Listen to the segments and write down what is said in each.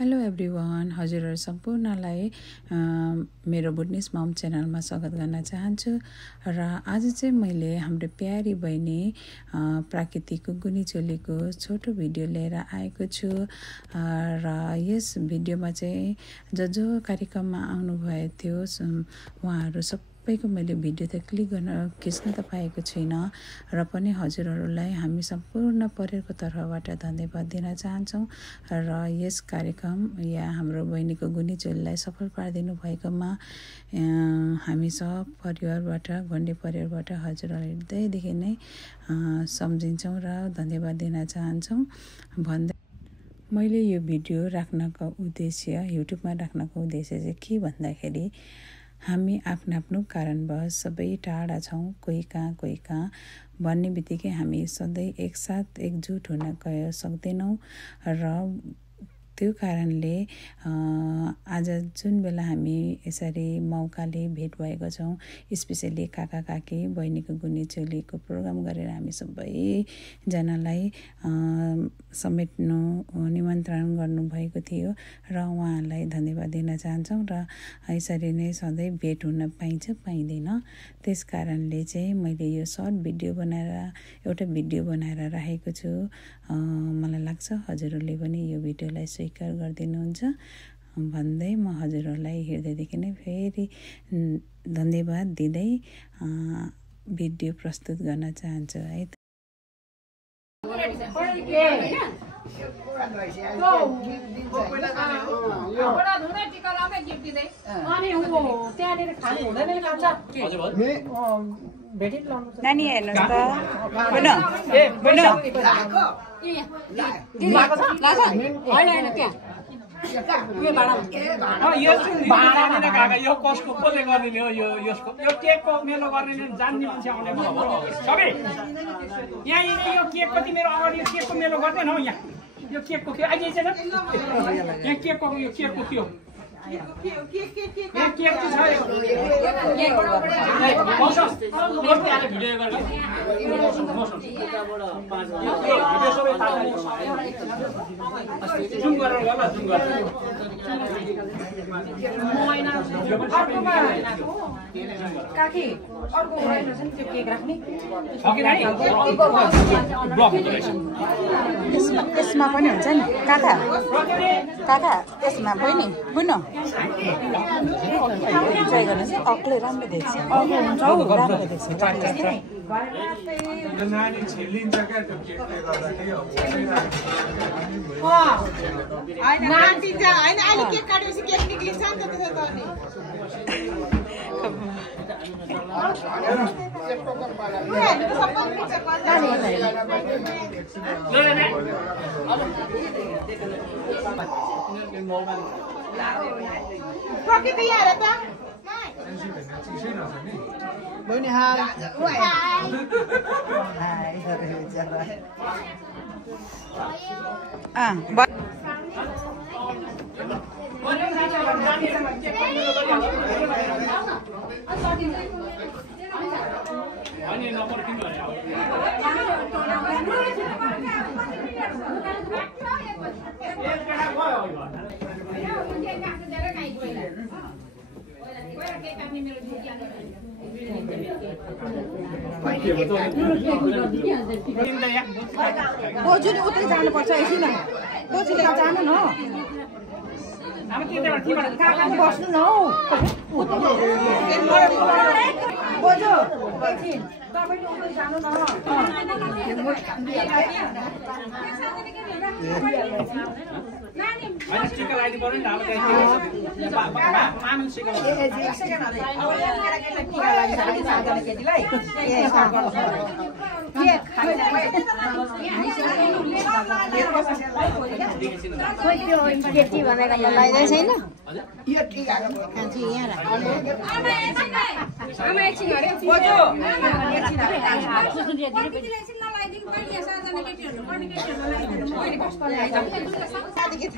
Hello everyone, हजुरहरु सम्पूर्णलाई मेरो Bhutanese मम च्यानलमा स्वागत गर्न चाहन्छु। र आज चाहिँ मैले हाम्रो प्यारी बहिनी प्राकृतिको गुनीचोलीको छोटो भिडियो लिएर आएको छु। र यस भिडियोमा चाहिँ जो कार्यक्रममा आउनु भयो थियो उहाँहरु सबैको मैले भिडियो त क्लिक गर्न खिच्न त पाएको छैन, र पनि हजुरहरुलाई हामी सम्पूर्ण परिवारको तर्फबाट धन्यवाद दिन चाहन्छौं। र यस कार्यक्रम या हाम्रो बहिनीको गुनीचोलीलाई सफल पारिदिनु भएकोमा हामी सब परिवारबाट गण्डे परिवारबाट हजुरहरुलाई हृदयदेखि नै सम्झिन्छौं र धन्यवाद दिन चाहन्छौं। भन्दै मैले यो भिडियो राख्नको उद्देश्य युट्युबमा राख्नको उद्देश्य चाहिँ के भन्दाखेरि हामी आफ्नो कारणवश सबै टाढा छौं, कोही कहाँ भन्ने बित्तिकै हामी सधैँ एकसाथ एकजुट हुन सक्दैनौं। र त्यो कारणले आज जुन बेला हामी यसरी मौकाले भेट भएको छौं, स्पेशली काका काकी बहिनीको गुनीचोलीको प्रोग्राम गरेर हामी सबै जनालाई समेट्नु निमन्त्रण गर्नु भएको थियो र उहाँलाई धन्यवाद दिन चाहन्छौं। र यसरी नै सधैँ भेट हुन पाइँदैन, त्यसकारणले चाहिँ मैले यो सर्ट भिडियो बनाएर एउटा भिडियो बनाएर राखेको छु। मलाई लाग्छ हजुरहरूले पनि यो भिडियोलाई स्वीकार गरिदिनुहुन्छ भन्दै म हजुरहरूलाई हृदयदेखि नै फेरि धन्यवाद दिँदै भिडियो प्रस्तुत गर्न चाहन्छु है। नानी हेर्नुहोस् त यो कसको कसले गरिदिने हो? यो केकको मेलो गर्ने जान्ने मान्छे आउने सबै यहाँ यो केक कति मेरो अगाडि यो केकको मेलो गर्दैन हौ। यहाँ यो केकको के अहिले चाहिँ यहाँ केकको यो केकको के हो? काकी अर्को रहेछ नि त्यो केक राख्ने यसमा पनि हुन्छ नि काका यसमा बहिनी बुझ्नु ट्राई गर्नुहोस्। अग्लै राम्रो देख्छ, राम्रो देख्छ। नानी छिल्लिन्छ क्या त्यो केकले गर्दाखेरि अहिले केक काटेपछि केक निक्लिन्छ नि त त्यसो त अनि प्रकृति हेर त बहिनी हाल बोजू नि उतै जानुपर्छ एकछिन बोजू त्यहाँ जानु न काका बस्नु न हौ बोजू एकछिन तपाईले उतै जानु न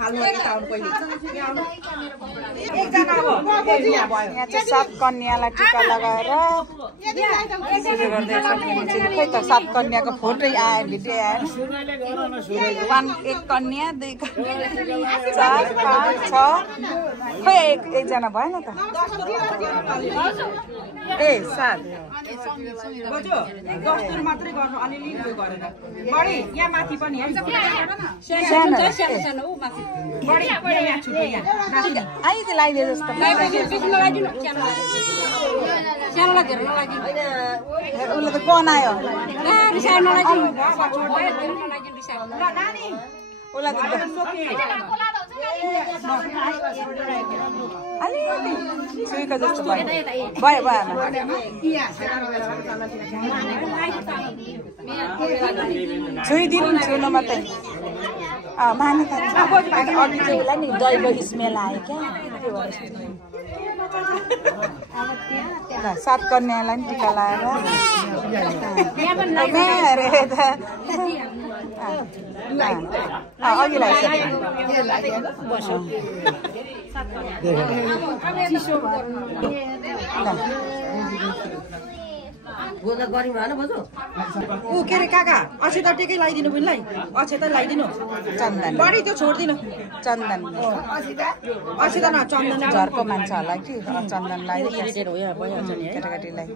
थाल्नु यता आउनु पहिले यहाँ आउनु एकजना अब यहाँ भयो यहाँ चाहिँ सात कन्यालाई टिका लगाएर सुरु गर्दैछ खै त सात कन्याको फोटो आयो भिडियो आयो एक कन्या 2 कन्या 4 5 6 खै एकजना भएन त ए 7 बजो दस्तुर मात्रै गर्नु अलिअलि उयो गरेर बढी यहाँ माथि पनि है सानो बढी यहाँ छुट्यो यहाँ आइ त लगाइदिए जस्तो उसले त गनायो अलिअलि सुइको जस्तो भयो छुइदिनु छुनु मात्रै माने त अघि चाहिँ उसलाई नि दहीको स्मेल आयो क्या सात कन्यालाई नि टिका लगाएर अघि ऊ के अरे काका अक्षता टिकै लगाइदिनु बुनलाई अक्षता लगाइदिनु चन्दन बढी त्यो छोडिदिनु चन्दन अक्षता न चन्दन झर्को मान्छ होला कि चन्दन लगाइदिनु केटाकेटीलाई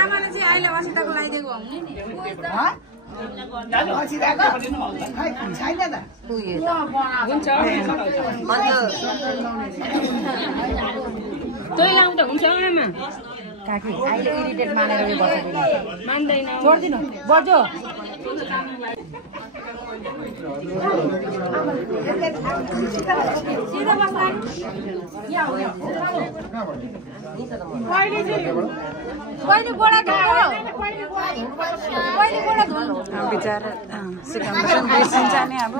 आमाले चाहिँ अहिले असिताको लगाइदिएको हुने नि तै लाउँदा हुन्छ आमा काकी अहिले इरिटेट मानेर मान्दैन छोडिदिनु बजो बिचरा सिकाउँछ बिर्सिन्छ नि अब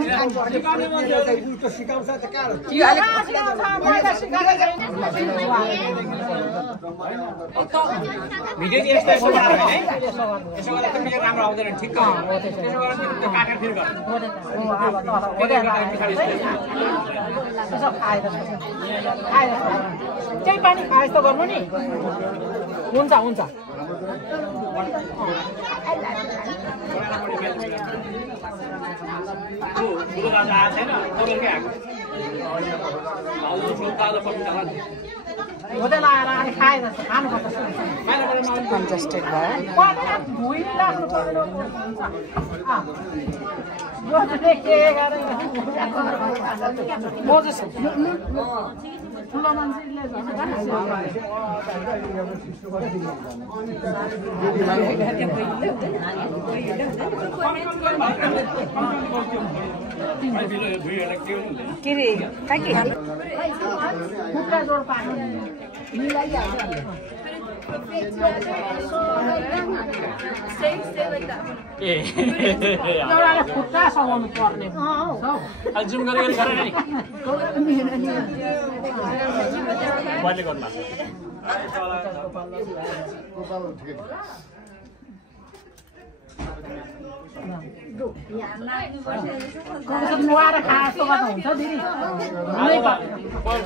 भिडियो चाहिँ यस्तै फोटो हाल्नु है त्यसो गर्दा त मेरो राम्रो आउँदैन ठिक हो त्यसो गर्दा त्यो काटेर फेरि गर्नु केही पानी खाए जस्तो गर्नु नि हुन्छ हुन्छ ठुलो राजा आएको छैन तपाईँकै आएको हुँदैन आएर अनि खाए जस्तो खानुपर्छ कन्जस्टेड भयो ठुलो मान्छेले के रे काकी खुट्टा जोड पार्नु मिलाइहाल्छ एउटाले खुट्टा सघाउनु पर्ने जुम गरेर गरेर नि बलले गर्नु नुहाएर खाए जस्तो गर्दा हुन्छ दिदी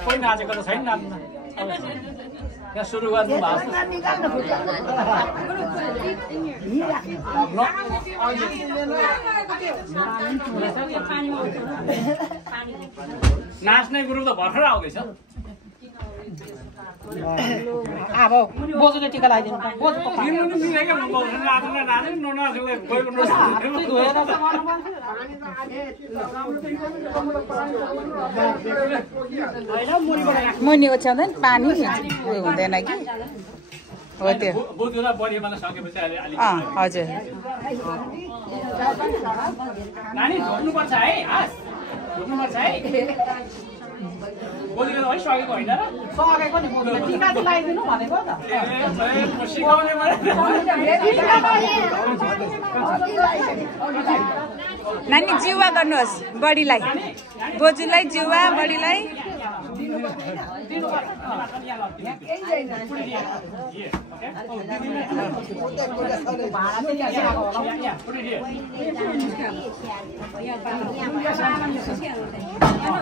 कोही नाचेको त छैन यहाँ सुरु गर्नु नाच्ने ग्रुप त भर्खर आउँदैछ अब बोजूले टिका लगाइदिनु मुनि ओछ्याउँदैन पानी उयो हुँदैन कि हो त्यो हजुर नानी झोक्नुपर्छ है झोक्नुपर्छ है बोलेको है सकेको होइन र सकेको नि बोजूले टिका चाहिँ लगाइदिनु भनेको त नानी जिउवा गर्नुहोस् बडीलाई बोजूलाई जिउवा बडीलाई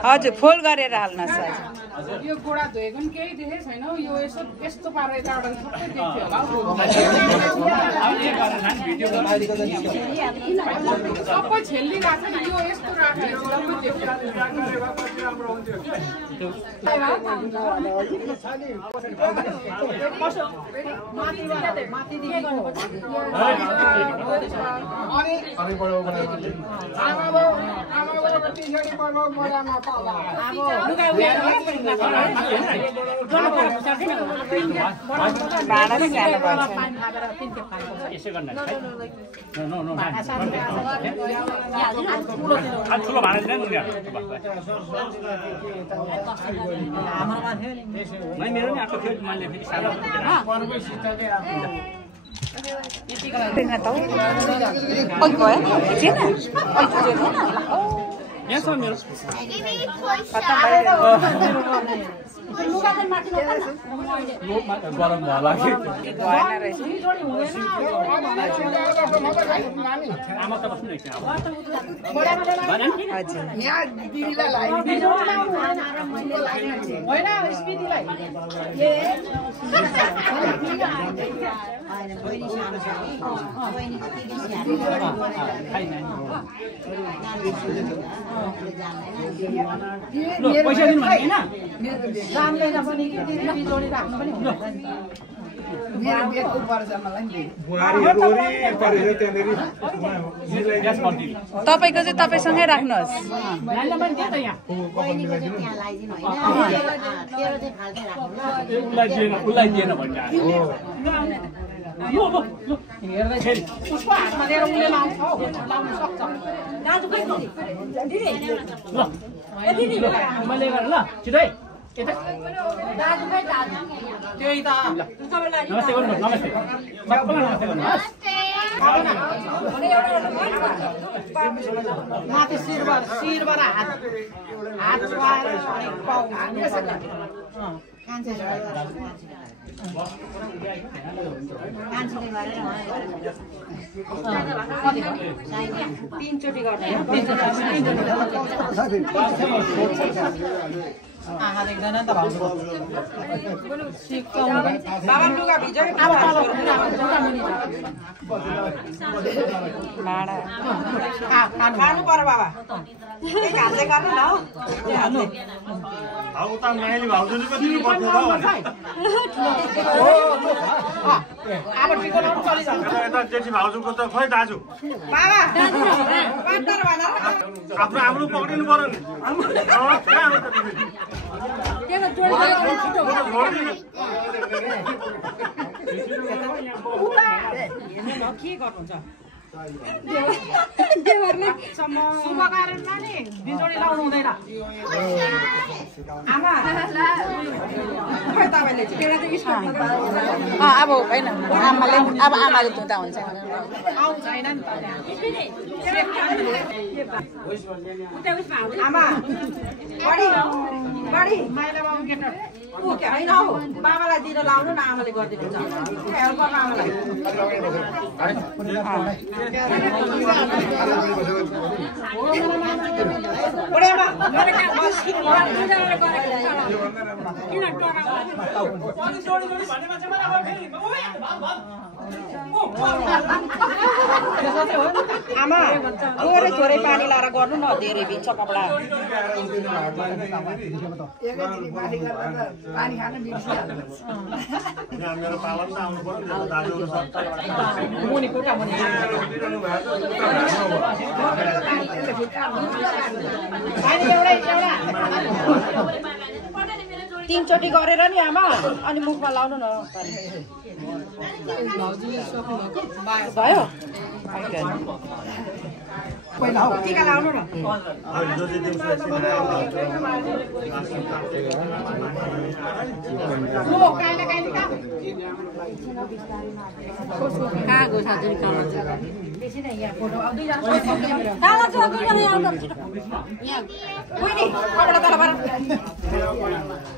हजुर फोल्ड गरेर हाल्नुहोस् यो गोडा धोएको नि केही देखेको छैन यो यसो यस्तो पारेर यताबाट सबै देख्थ्यो सबै छेलिरहेको छ नि यो यस्तो राखेको सबै ठुलो भाँडा मेरो नि आएको थियो मैले फेरि सानो यहाँ छ मेरो गरम भयो आमा त बस्नु पैसा दिनु होइन जान्दैन पनि कि दिदी जोडी राख्नु पनि हुँदैन मेरो बेको पर्छ मलाई नि तपाईको चाहिँ तपाईसँगै राख्नुहोस् उसलाई दिएन भन्छ उसको हातमा दिएर उसले लाउँछ लाउनु सक्छ मैले गरेँ ल छिटै त्यही त नमस्ते गर्नुहोस् नमस्ते सबैलाई नमस्ते गर्नुहोस् माथि शिरबाट हात छुवाएर अनि पाउ तीनचोटि गर्दै आहा देख्दैन नि त बाबा लुगा भिज्यो खानु पर्यो बाबा घाँसे गर्नु न हौ उता माइली भाउजूले पनि दिनु पर्छ अब टिको लाउनु चलिजान्छ यता जेठी भाउजूको त खोइ दाजु बाबा पार्टनर भनेर आफ्नो आफ्नो पक्रिनु पर्यो नि के गर्नुहुन्छ शुभ कारणमा नि बिजोडी लाउनु हुँदैन आमा खै तपाईँले अब होइन आमाले अब आमाले धुँदा हुन्छ आउँछ होइन नि आमा बढी माइला बाबु केटा होइन हौ बाबालाई दिएर लाउनु न आमाले गरिदिनुहुन्छ हेल्प गर्नु आमालाई आमा थोरै थोरै पानी लाएर गर्नु न धेरै भिज्छ कपडा मुनि कुटा मुनि तीनचोटि गरेर नि आमा अनि मुखमा लाउनु न भयो टिका लाउनु न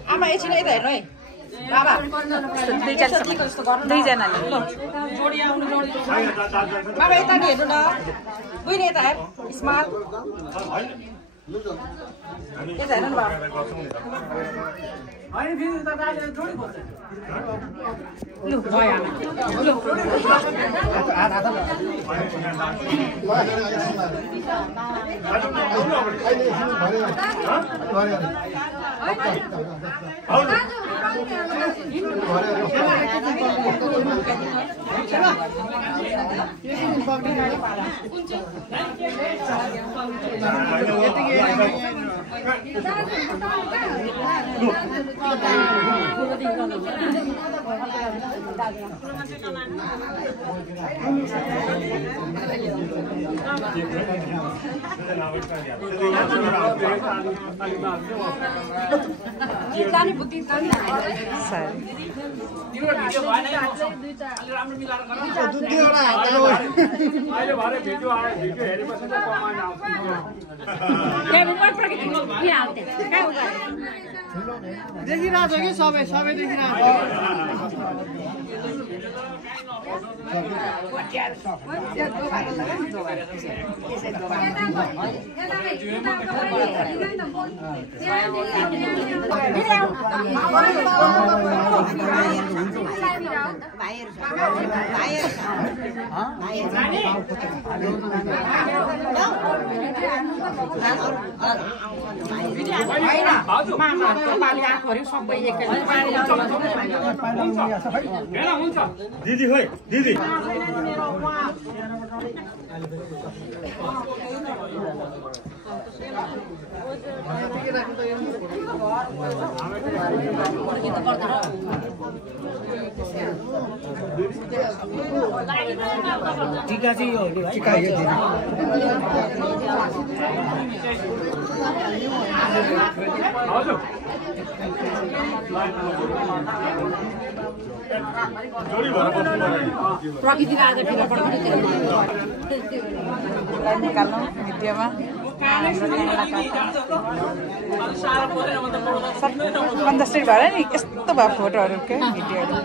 आमा एकछिन यता हेर्नु है बाबा दुईजनाले बाबा यता नि हेर्नु न बुझ्ने यता हेर स्मार्ट यता हेर्नु न बाबा लु भयो आमा लु देखिरहेको छ कि सबै देखिरहेको दिदी खोइ दिदी टिका चाहिँ यो टिका यो प्रकृतिले आज फेरि पठाउँदै निकाल्नु भिडियोमा कन्ट्रास्टेड भएर नि यस्तो भयो फोटोहरू क्या भिडियोहरू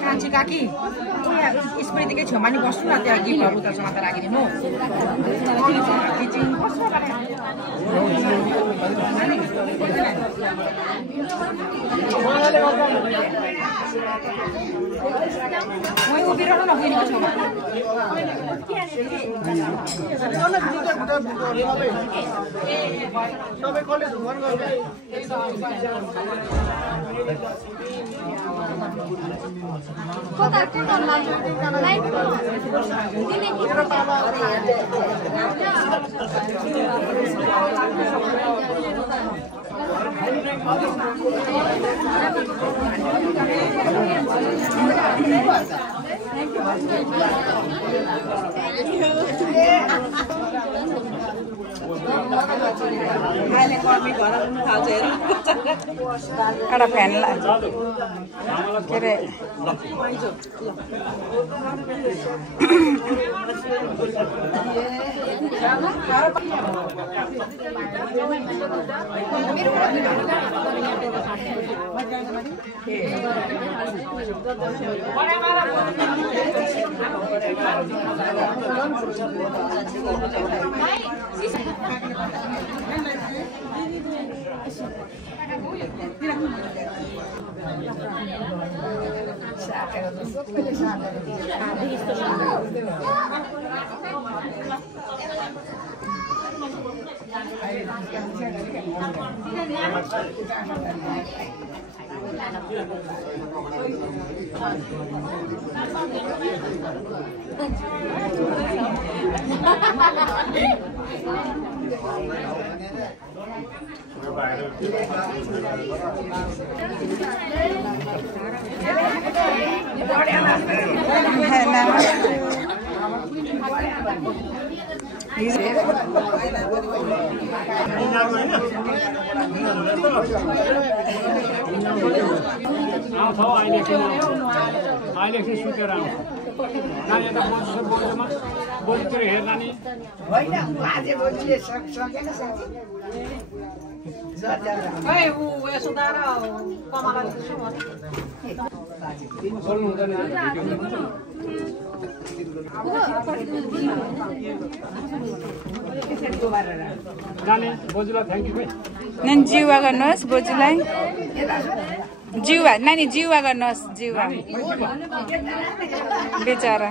कान्छी काकी स्मृतिकै छेउमा नि बस्नु न त्यहाँ गिफ्टहरू उतासँग त राखिदिनु उभिरहनु न बहिनीको छेउमा सबै कसले झुमन गर्छ एउटा फ्यान के अरे आउँछ अहिले चाहिँ सुतेर आउँछ नानी यता बोल्छमा बोलीतिर हेर नानी होइन बाजे बोजूले सकेन साथी खै ऊ यशोदा र कमला बोल्नु हुँदैन नानी बोजूलाई थ्याङ्क यू नानी जिउवा गर्नुहोस् बोजूलाई जिउवा नानी जिउवा गर्नुहोस् जिउवा बेचारा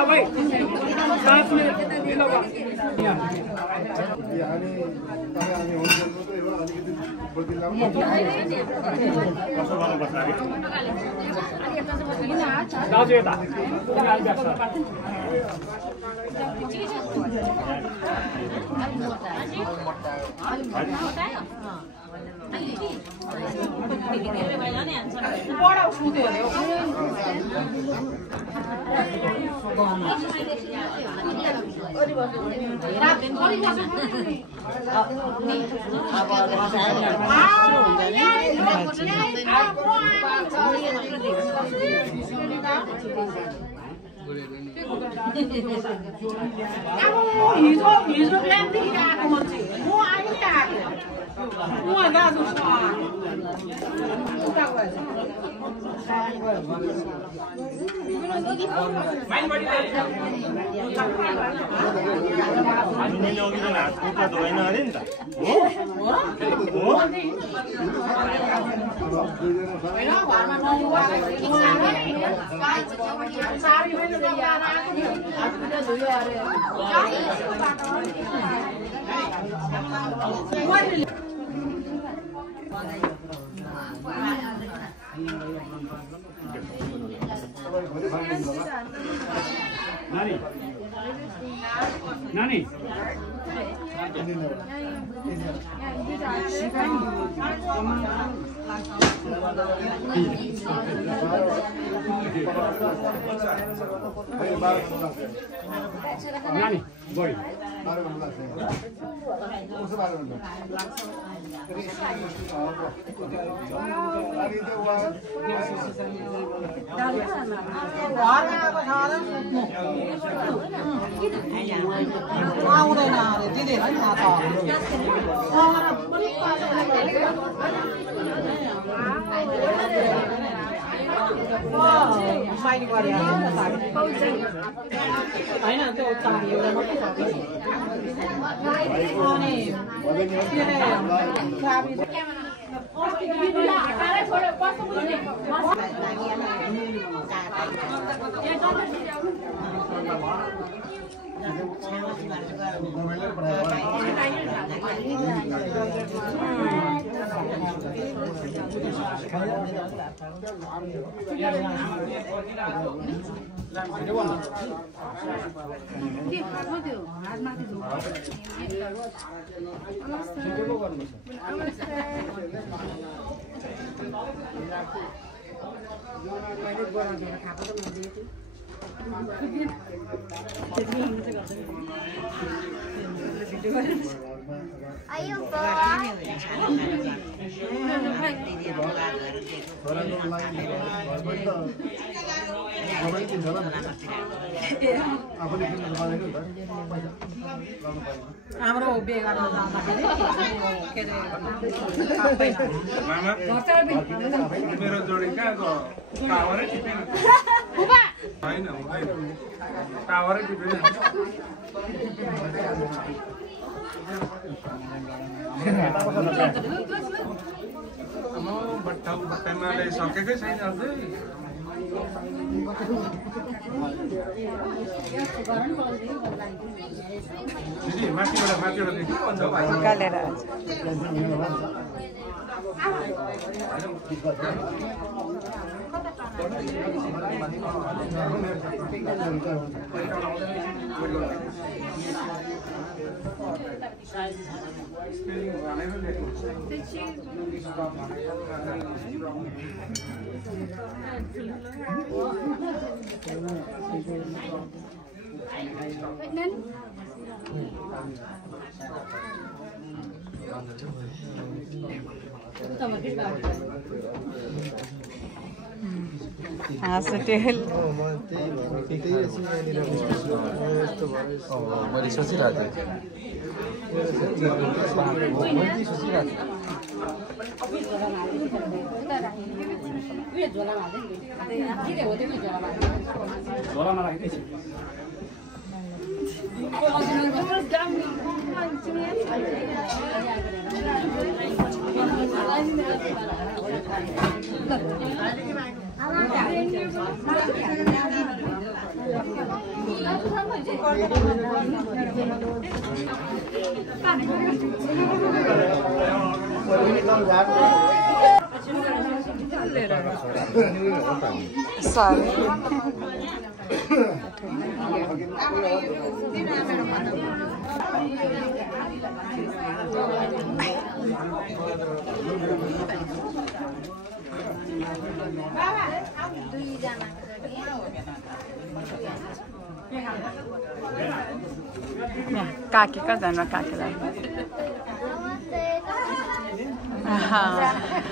भाइ साथ में दाजु यता बडा उठ्नु अरे हिजो बिहानदेखि आएको मान्छे म अहिले आएको म दाजु मैले अघि त हात खुट्टा धोएन अरे नि त नानी नानी नानी बढी आउँदैन अरे दिदीलाई थाहा छ साइन गरे होइन त्यो चाबी एउटा मात्रै हाम्रो बिहे गर्न जाँदाखेरि के अरे मेरो जोडी कहाँको टावरै टिपेन होइन टावरै टिपेन बट्टामा सकेकै छैन अझै दिदी माथिबाट देखि भन्छ भाइ निकालेर हाँसुटेल मैले सोचिरहेको काकी कहाँ जानु काकीलाई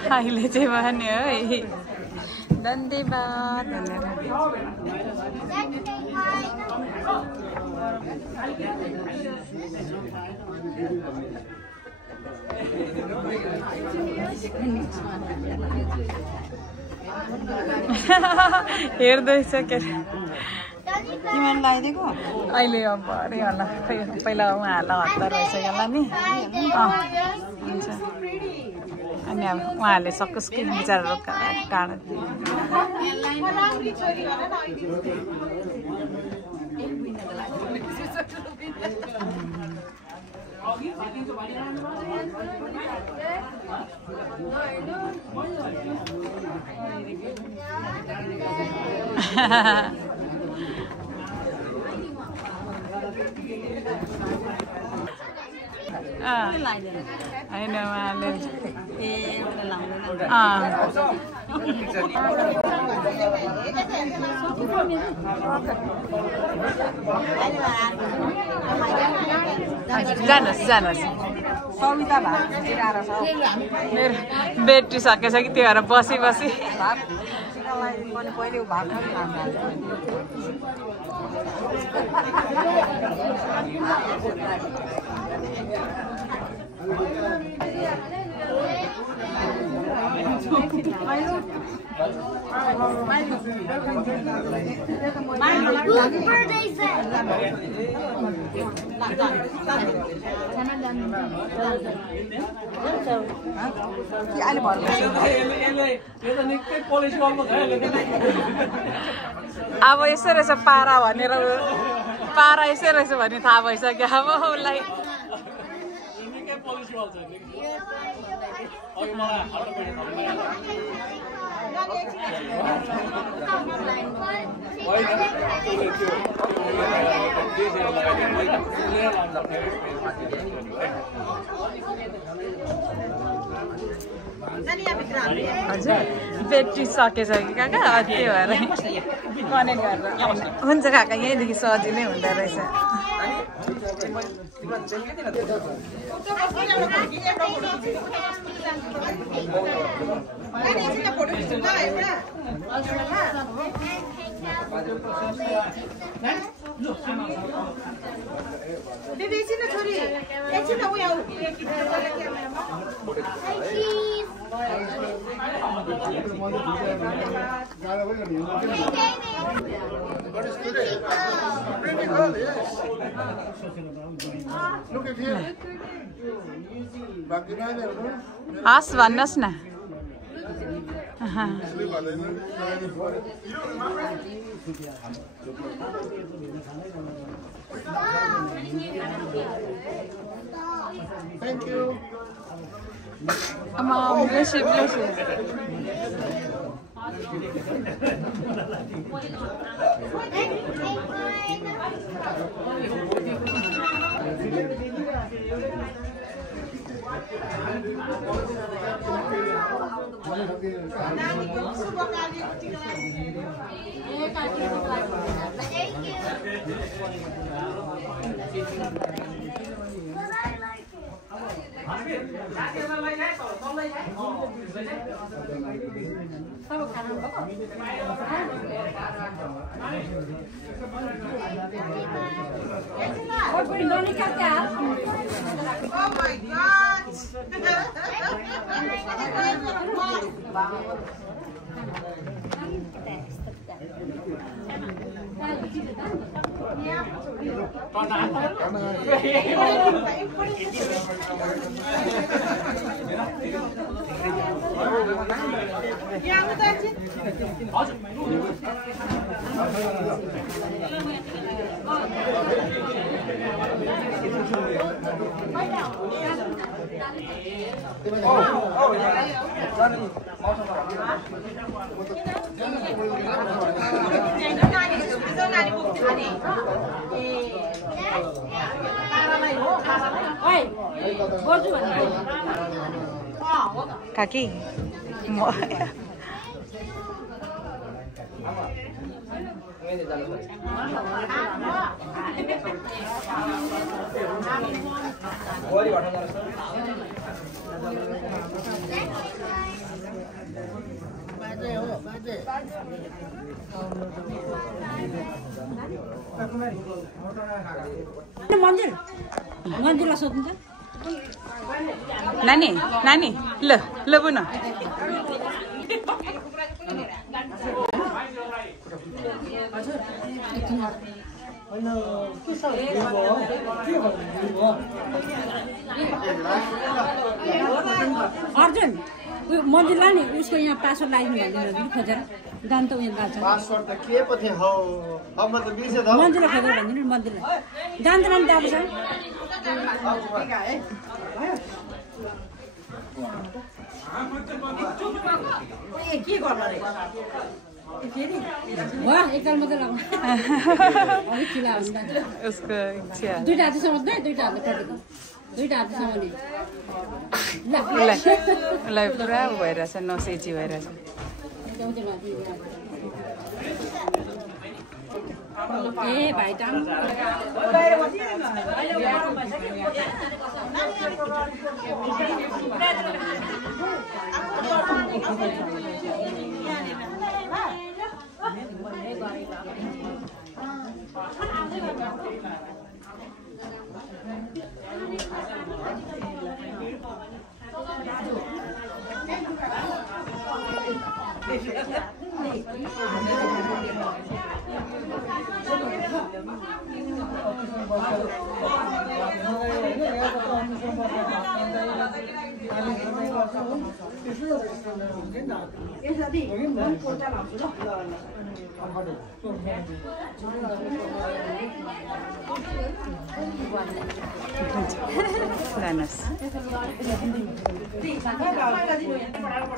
अहिले चाहिँ भन्यो है धन्यवाद हेर्दैछ के तिमीलाई लगाइदिएको अहिले अब अरे होला खै पहिला उहाँहरूलाई हतार भइसक्यो होला नि हुन्छ अनि अब उहाँहरूले सकोस् कि विचारहरू काँड होइन उहाँले जानुहोस् जानुहोस् सविता भात मेरो ब्याट्री सकेछ कि त्यो भएर बसी बसी पहिले भात अब यसो रहेछ पारा भनेर पारा यसो रहेछ भने थाहा भइसक्यो अब उसलाई हजुर ब्याट्री सकेछ कि काका त्यो भएर कनेक्ट गरेर हुन्छ काका यहीँदेखि सजिलै हुँदो रहेछ एकछिन छोरी एकछिन उयो हस् भन्नुहोस् न Thank you. Bless you, bless you. Oh my God! Kaki. मन्दिरलाई सोध्नुहुन्छ नानी नानी ल ल बुन अर्जुन उयो मन्दिरलाई नि उसको यहाँ पासवर्ड लगाइदिनु भनिदिनु खोजेर दाम त उयो लाग्छ पासवर्ड त के पो थियो हौ अब त बिर्से त मन्दिरलाई खोजेर भनिदिनु मन्दिरलाई जान्छ नि दाम छ के गर्नु रे वाह एकताल मात्रै लगाउनु अलिक चिला हुन्छ उसको इच्छा दुईटा हात समात्दै दुईटा हातले पटेको दुईटा हात समाउने उसलाई पुरा भइरहेछ नसेची भइरहेछ ए भाइ टाम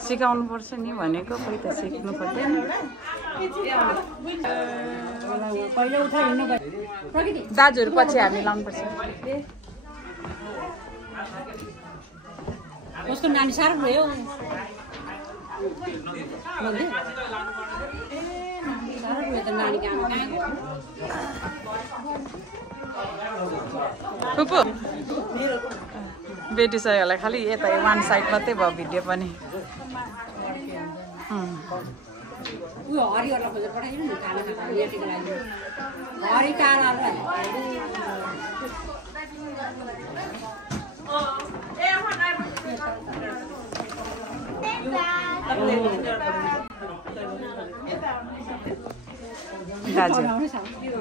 सिकाउनु पर्छ नि भनेको खोइ त सिक्नु पर्दैन दाजुहरू पछि हामी लाउनुपर्छ उसको नानी साह्रो भयो साह्रो भयो त नानी कहाँ फुपू बेटिसकेहरूलाई खालि यता वान साइड मात्रै भयो भिडियो पनि उयो हरिहरूलाई खोजेर पठाइदिनु नि काला काला नेटीको लागि हरि कालालाई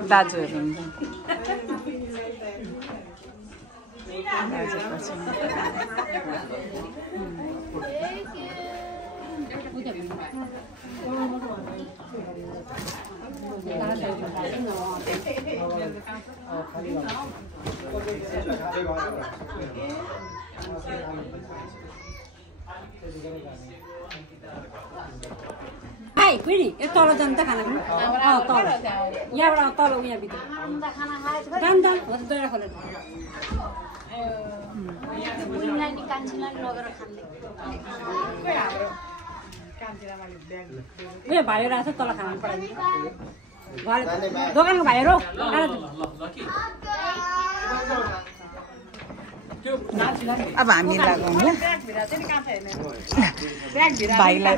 दाजुहरू भाइ फेरि यो तल जानु त खाना तल यहाँबाट तल उहाँ भित्र जानु त गएर खोलेर उयो भाइहरू आएको छ तल खाना पठाइदिनु दोकानको भाइहरू अब हामी लगाउँ भाइलाई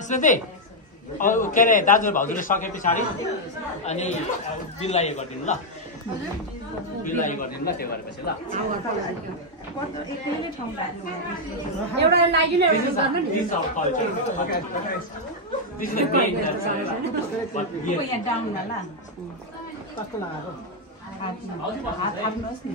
स्मृति के अरे दाजु भाउजूले सके पछाडि अनि बिललाई गरिदिनु ल बिललाई गरिदिनु ल त्यो गरेपछि ल एउटा लागि नै एउटा गर्नु नि यहाँ डाउन ल कस्तो लगाएको हात हाल्नुहोस् नि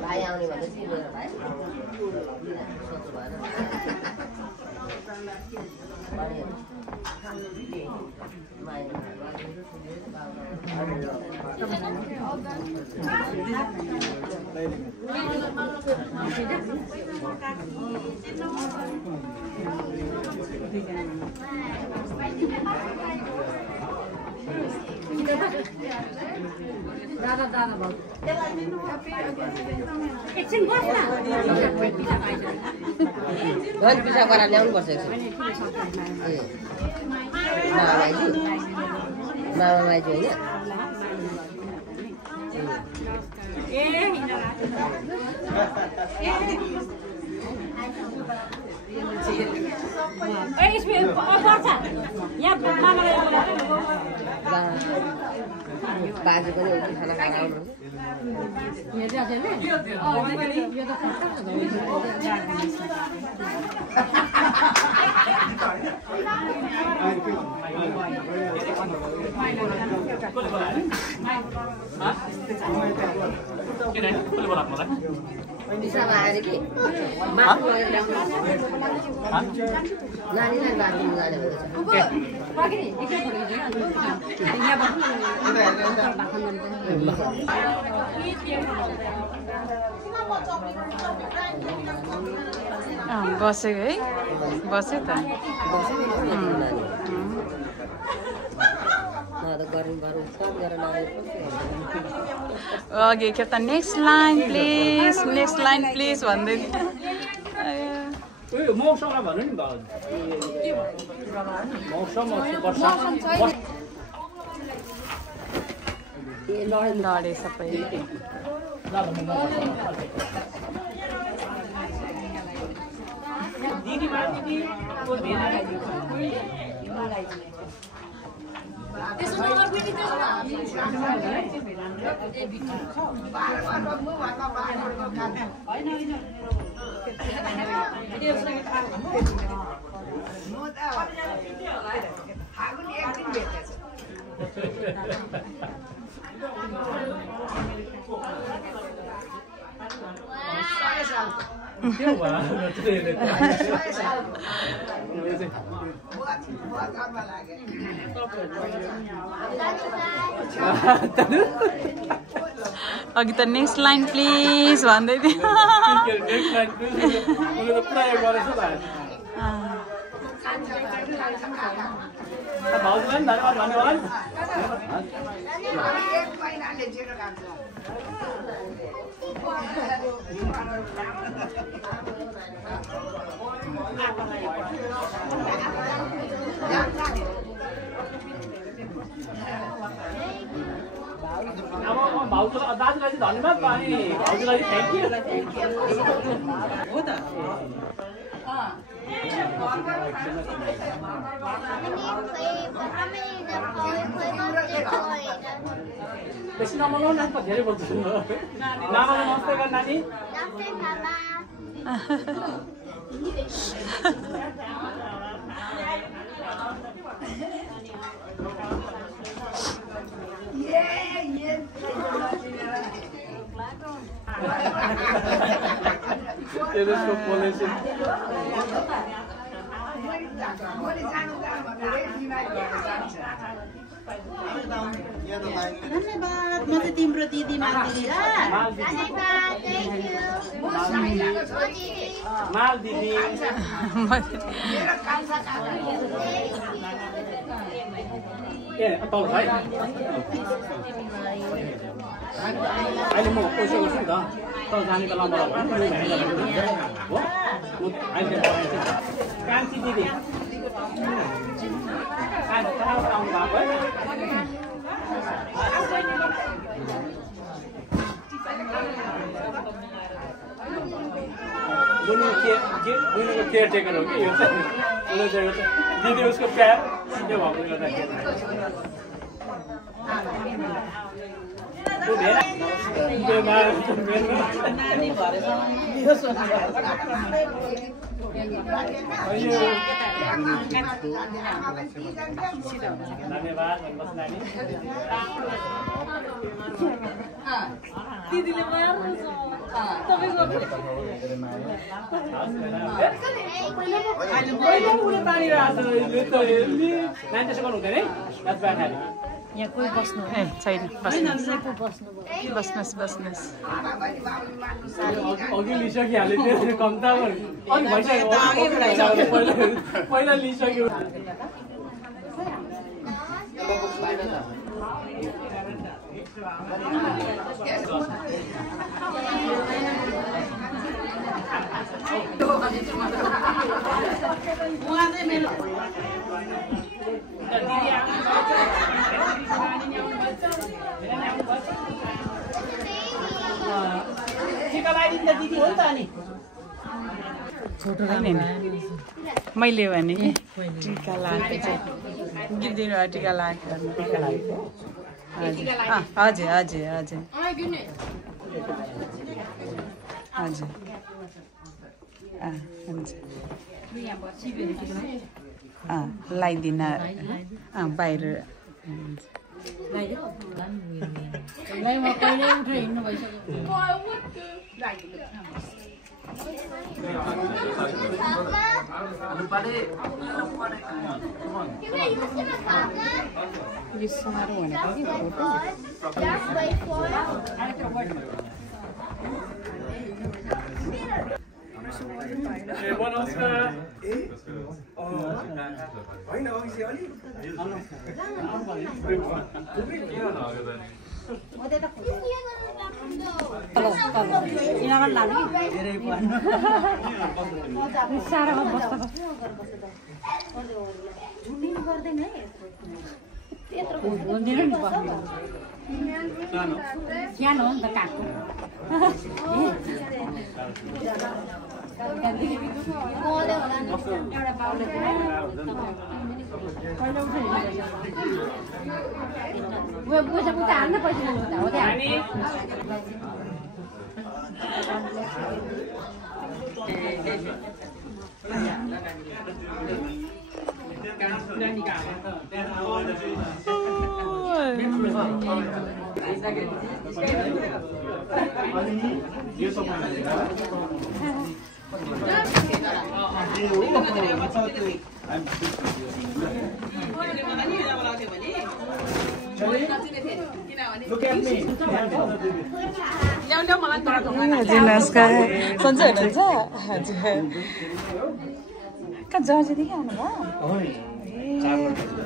भाइ आउने भन्दैछ नि मेरो भाइ दादा दादा भाउ एकछिन बस न घर पिसा गरेर ल्याउनु पर्छ एकछिन मामा माइजू होइन बाजे पनि उठी खाना खाएर आउनुहुन्छ दिशामा आएर कि माथि लगेर ल्याउनु नानीलाई बाथरुम जाने बसेको है बसे त गरौँ गरौँ सब गरेर अघि एकखेप त नेक्स्ट लाइन प्लिज भन्दै मौसमलाई भन्नु नि भाउ मौसम लडे सबै दिदी माथि को भेना अघि त नेक्स्ट लाइन प्लिज भन्दै थियो भाउजूलाई दाजुलाई चाहिँ धन्यवाद अनि भाउजूलाई थ्याङ्क यू हो त बेसी नमलाउ न धेरै बोल्छु नाना नमस्ते गर नानी धन्यवाद म चाहिँ तिम्रो दिदी मालदिदी माल दिदी ए तल भाइ अहिले म पैसा गर्छु नि त तल जाने बेला हो अहिले कान्छी दिदी आउनु भएको है दुनुको केयरटेकर हो कि यो चाहिँ दिदी उसको प्यार त्यो भएको गर्दाखेरि धन्यवाद दिदीले मार्नु तपाईँको यहाँ कोही बस्नु ए छैन बस्नुहोस् अघि लिइसकिहाल्यो त्यो कम्ता अघि भइसक्यो पहिला लिइसक्यो दिदी हो त नि छोटो होइन मैले भने टिका लगाएको चाहिँ गिर्दिनु टिका लगाएको हजुर हजुर हजुर हजुर हुन्छ लगाइदिन बाहिर यिनीहरू लानु सारा बस्दा सानो हो नि त काठको पैसा हाल्न पैसा हो नमस्कार सन्चै हुनुहुन्छ हजुर कहाँ जर्सीदेखि आउनुभयो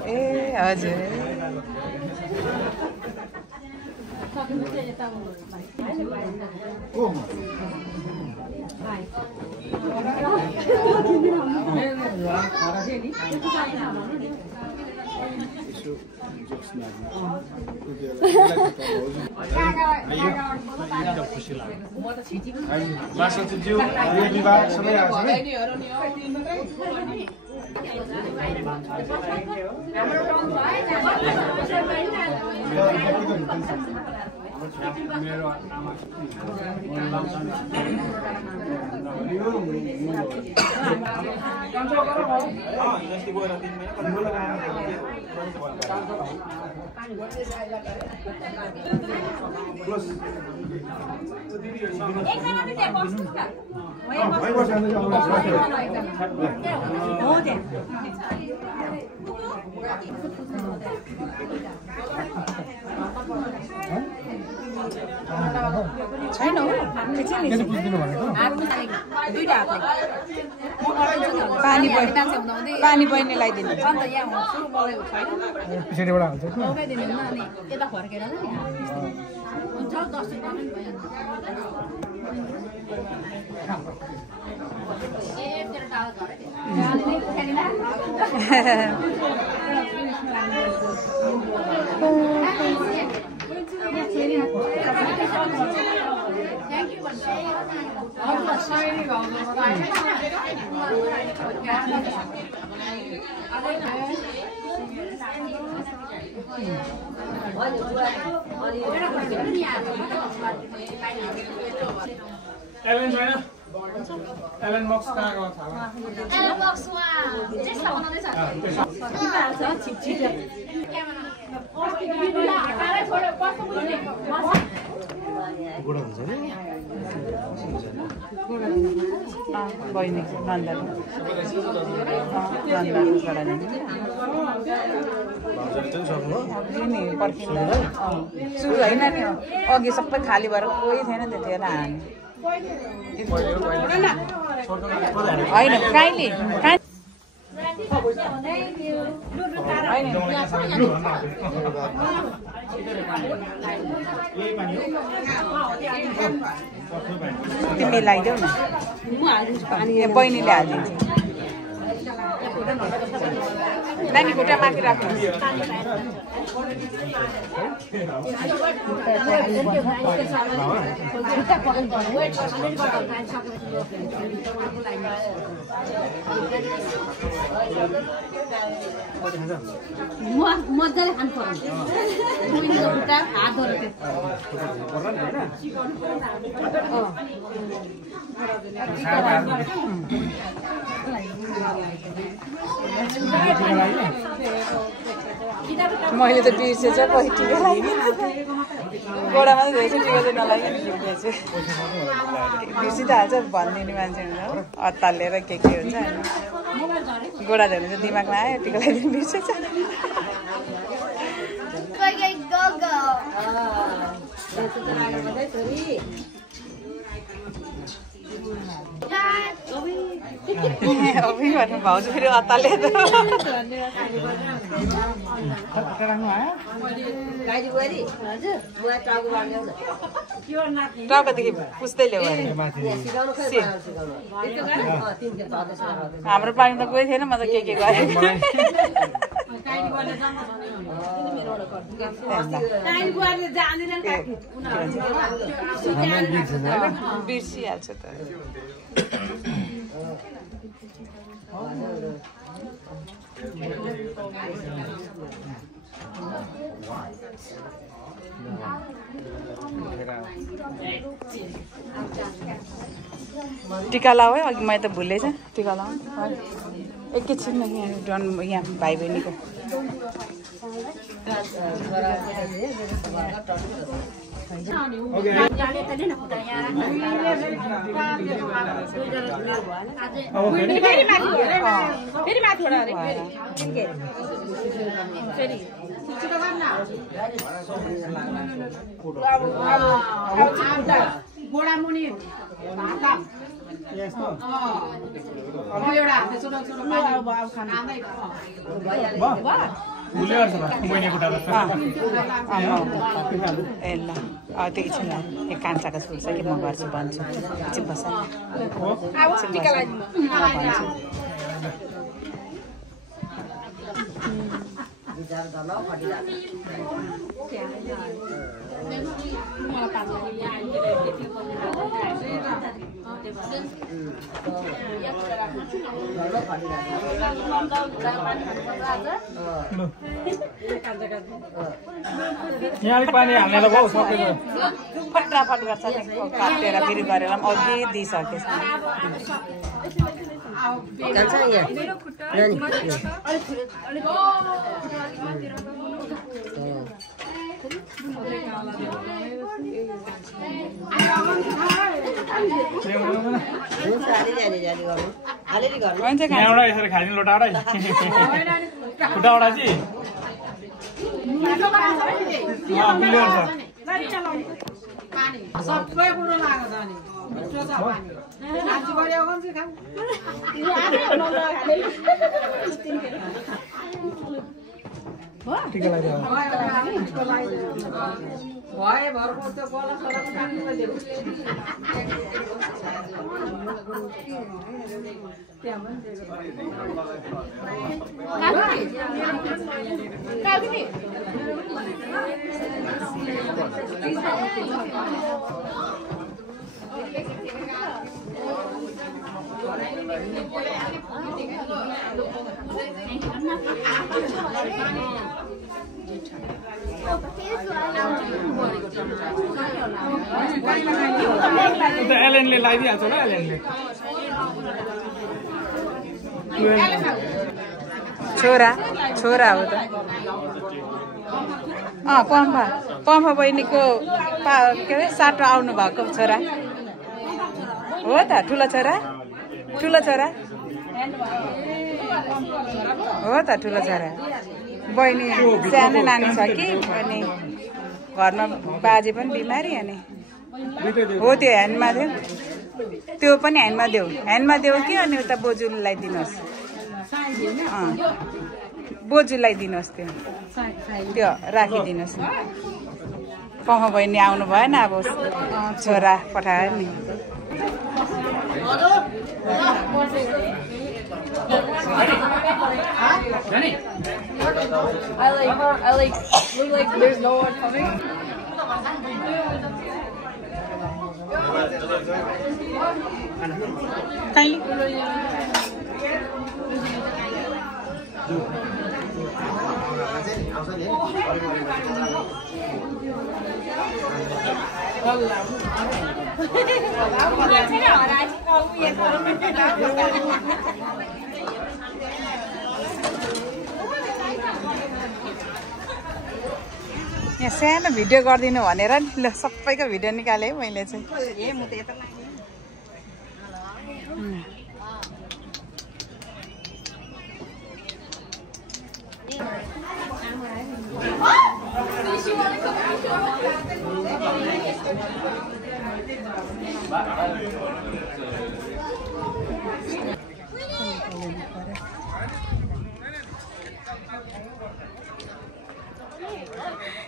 ए हजुर मेरो छैन हो पानी बहिनी लगाइदिनु एलेन छैन एलेन बक्स कहाँ गयो थाहा एलेन बक्स वहाँ टेस्टमा बनाउँदैछ छिप छिप क्यामेरा हटाएर छोड्यो कस्तो बुझ्ने गुडा हुन्छ नि बहिनी नन्दाको नि पर्खिँदा सुरु होइन नि अघि सबै खाली भएर कोही थिएन त्यतिखेर हामी होइन काइली तिमीले लगाइदेऊ न बहिनीले हालिदिन्छ नानी खुट्टा माथि राख्नुहोस् मजाले खानु पर्यो खुट्टा हात धरेको मैले त बिर्सेछ पछि टिका लगाइदिएँ गोडामा चाहिँ धेरै टिका चाहिँ नलागिने बिर्सेछु बिर्सि त हाल्छ भनिदिने मान्छे हुन्छ अत्तालिएर के हुन्छ गोडा झर्नु चाहिँ दिमागमा आयो टिका लगाइदिनु बिर्सेछ Go, go. अभी भन्नु भाउजू फेरि अत्ताले त टाउकोदेखि पुस्दै ल्याऊ हाम्रो पानी त गएको थिएन म त के गरेँ बिर्सिहाल्छ त टिका लाऊ है अघि मैले त भुलेछ टिका लाऊ एकैछिन यहाँ भाइ बहिनीको गोडा मुनि एउटा हातले छोटो छोटो ए ल त्यो एकछिन एक कान्छाको सुल्छ कि म गर्छु भन्छु एकछिन बस यहाँ पानी हाल्ने लगाऊ सकेको फटाफट गर्छ काटेर फेरि गरेर पनि अघि दिइसकेछ यहाँबाट यसरी खाइदिनु लोटावटा खुट्टावटा चाहिँ सबै कुरो लाग्छ नि मिठो छ पानी आज गरे हो भने खाऊ टिका लगाइदियो भए भरको त्यो गला सलाको पानी दियो एलेनले लगाइदिइहाल्छ ल एलेनले छोरा छोरा हो त पम्फा बहिनीको के अरे साटो आउनु भएको छोरा हो त ठुलो छोरा हो त ठुलो छोरा बहिनी सानो नानी छ कि अनि घरमा बाजे पनि बिमारी अनि हो त्यो ह्यान्डमा थियो त्यो पनि ह्यान्डमा देऊ कि अनि उता बोजूलाई दिनुहोस् बोजूलाई दिनुहोस् त्यो राखिदिनुहोस् पम्फा बहिनी आउनु भएन अब छोरा पठायो नि I like look like there's no one coming. यहाँ सानो भिडियो गरिदिनु भनेर नि ल सबैको भिडियो निकालेँ है मैले चाहिँ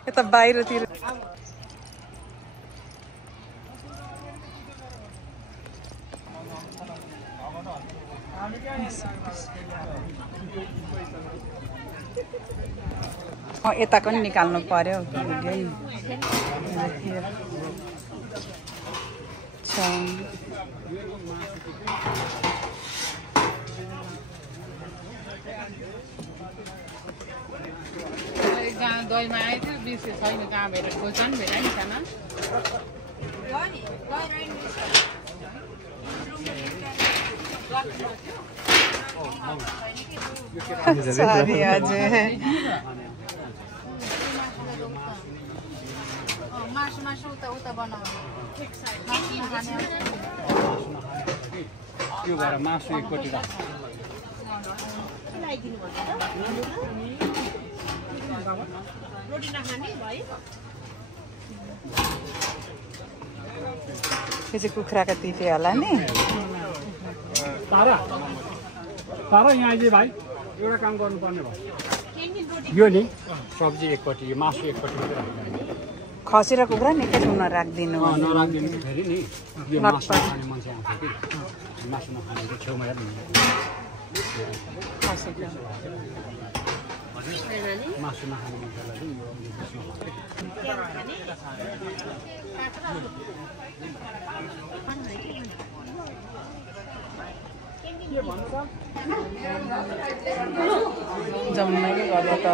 यता बाहिरतिर यता पनि निकाल्नु पर्यो दहीमा आएको थियो 20 छैन कहाँ भेटेर खोज्छन् भेटाइ नि खाना सरी हजुर मासु उता बनाउनु यो भएर मासु एकपट्टि राख रोटी नखाने भयो त्यो चाहिँ कुखुराको तिते होला नि तारा यहाँ आइज भाइ एउटा काम गर्नुपर्ने भयो यो नि सब्जी एकपट्टि मासु एकपट्टि खसी र कुखुरा नि एकैठाउँमा राखिदिनु नराखिदिनु फेरि नि यो मासु खाने मान्छे आउँछ कि मासु नखाने छेउमा हेर्नु मासु नखाने मान्छेलाई जम्मैले गर्दा त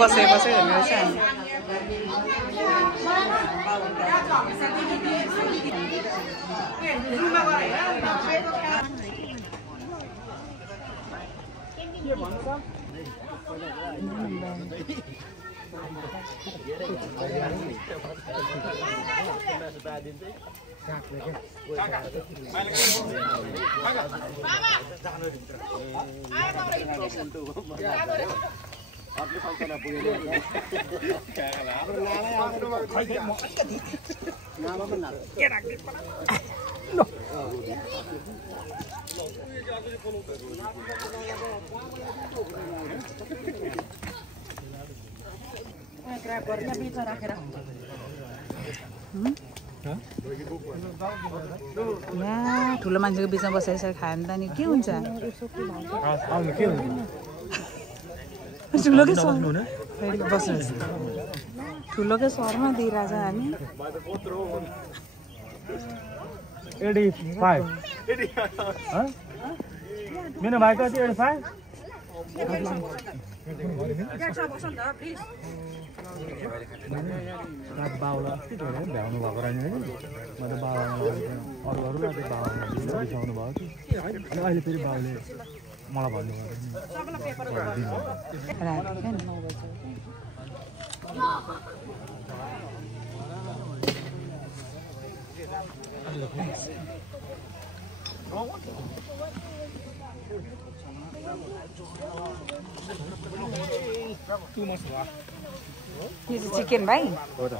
बसे हेर्नु रहेछ ठुलो मान्छेको बिचमा बसेर यसरी खायो भने त नि के हुन्छ ठुलोकै बस्नुहोस् ठुलोकै सहरमा दिइरहेछ हामी 85 मेरो भाइ कति 85 बाउला अस्ति भ्याउनु भएको रहेछ कि मैले बाबालाई अरूलाई त्यो बाबालाई बिसाउनु भयो कि अनि अहिले फेरि बाउले मलाई भन्नुभयो चिकन भाइ हो त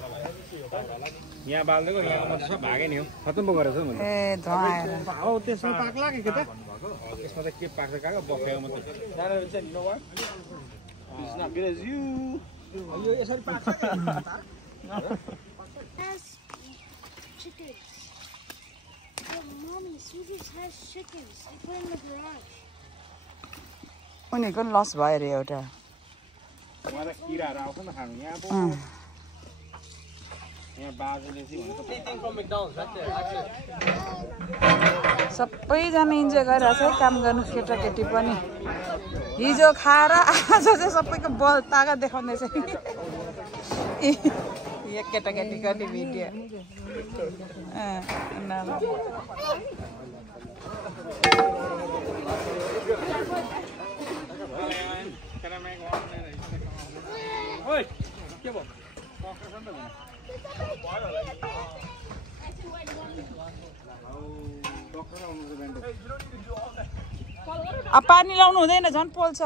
यहाँ बाल्दैको यहाँ मात्रै सब भागे नि हो खत्तम पो गरेछ मैले ए धुवाएर हो त्यसमा पाक्ला के त यसमा त के पाक्छ काका बफेको मात्रै जाने रहेछ नि no what it's not good as you यो यसरी पाक्छ chickens. Oh, mommy, Swedish has chickens. I put in the garage. उनीहरूको लस भयो अरे एउटा मलाई किराहरु आउँछ नि खानु यहाँ पो यहाँ बाजुले चाहिँ सबैजना इन्जोय गरिरहेछ है काम गर्नु केटाकेटी पनि हिजो खाएर आज चाहिँ सबैको बल तागत देखाउँदैछ यो केटाकेटीको नि भिडियो ओइ के भयो अब पानी लाउनु हुँदैन झन् पोल्छ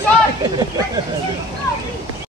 Go!